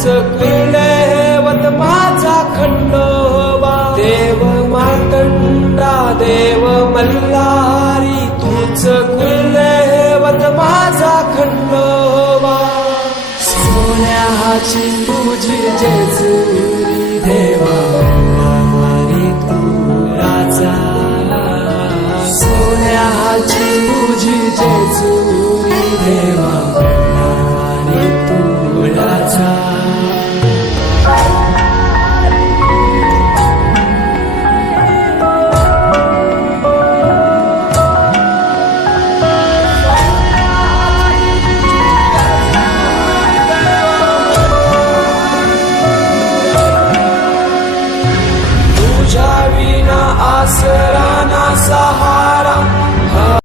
तूच कुलदैवत माझा खंडोबा. देव मार्तंडा देव मल्हारी तूच कुलदैवत माझा खंडोबा. सोन्याची तुझी जेजुरी देवा मल्हारी तू राजा. सोन्याची तुझी जेजुरी देवा मल्हारी तू राजा. तुझ्या विना आसरा